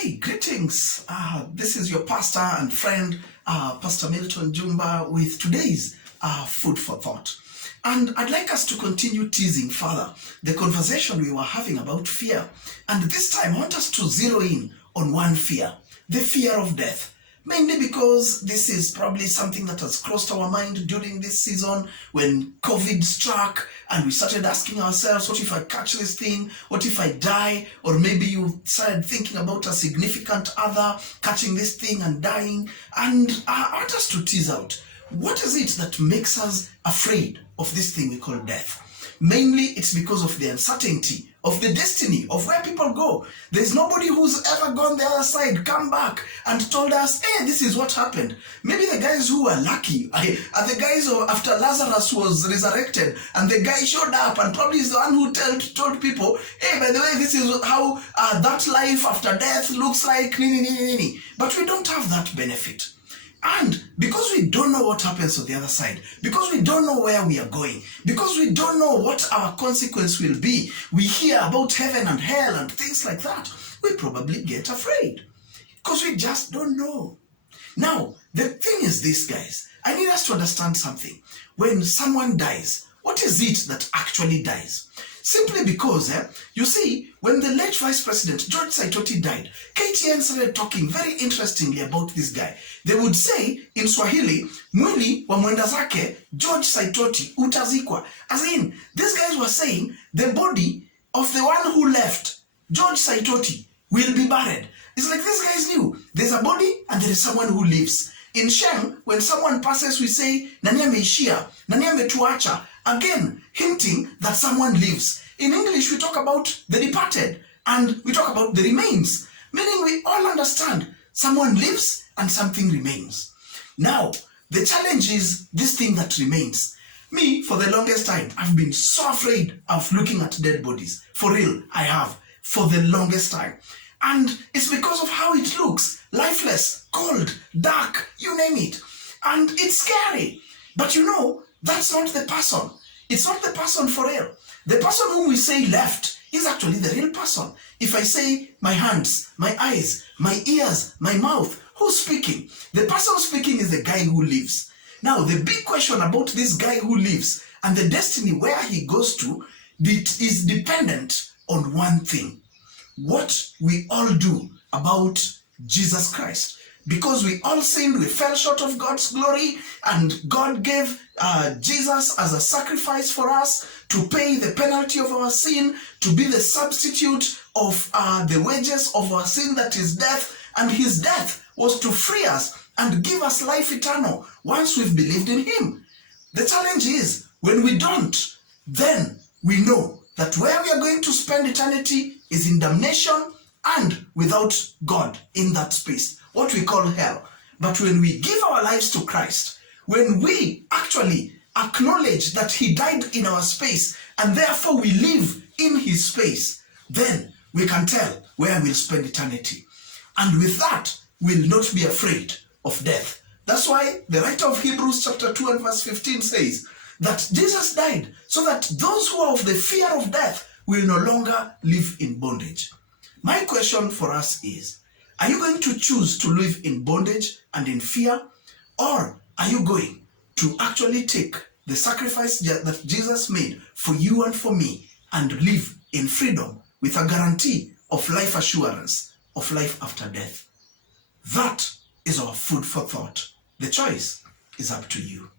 Hey, greetings. This is your pastor and friend, Pastor Milton Jumba, with today's Food for Thought. And I'd like us to continue teasing further the conversation we were having about fear. And this time, I want us to zero in on one fear, the fear of death. Mainly because this is probably something that has crossed our mind during this season when COVID struck and we started asking ourselves, what if I catch this thing? What if I die? Or maybe you started thinking about a significant other catching this thing and dying. And I want us to tease out, what is it that makes us afraid of this thing we call death? Mainly, it's because of the uncertainty of the destiny of where people go. There's nobody who's ever gone the other side, come back and told us, hey, this is what happened. Maybe the guys who were lucky are the guys who, after Lazarus was resurrected and the guy showed up and probably is the one who told people, hey, by the way, this is how that life after death looks like. But we don't have that benefit. And because we don't know what happens on the other side, because we don't know where we are going, because we don't know what our consequence will be, we hear about heaven and hell and things like that, we probably get afraid because we just don't know. Now, the thing is this, guys, I need us to understand something. When someone dies, what is it that actually dies? Simply because, you see, when the late Vice President George Saitoti died, KTN started talking very interestingly about this guy. They would say in Swahili, mwili wa mwenda zake George Saitoti utazikwa. As in, these guys were saying the body of the one who left, George Saitoti, will be buried. It's like these guys knew there's a body and there is someone who lives. In Shem, when someone passes, we say, nani ameishia, nani ametuacha, again, hinting that someone lives. In English, we talk about the departed and we talk about the remains, meaning we all understand someone lives and something remains. Now, the challenge is this thing that remains. Me, for the longest time, I've been so afraid of looking at dead bodies. For real, I have, for the longest time. And it's because of how it looks, lifeless, cold, dark, you name it. And it's scary. But you know, that's not the person. It's not the person for real. The person whom we say left is actually the real person. If I say my hands, my eyes, my ears, my mouth, who's speaking? The person speaking is the guy who lives. Now, the big question about this guy who lives and the destiny where he goes to is dependent on one thing. What we all do about Jesus Christ. Because we all sinned, we fell short of God's glory, and God gave Jesus as a sacrifice for us to pay the penalty of our sin, to be the substitute of the wages of our sin, that is death, and his death was to free us and give us life eternal once we've believed in him. The challenge is, when we don't, then we know that where we are going to spend eternity is in damnation and without God in that space, what we call hell. But when we give our lives to Christ, when we actually acknowledge that he died in our space and therefore we live in his space, then we can tell where we'll spend eternity. And with that, we'll not be afraid of death. That's why the writer of Hebrews chapter 2 and verse 15 says that Jesus died so that those who are of the fear of death will no longer live in bondage. My question for us is, are you going to choose to live in bondage and in fear? Or are you going to actually take the sacrifice that Jesus made for you and for me and live in freedom with a guarantee of life assurance, of life after death? That is our food for thought. The choice is up to you.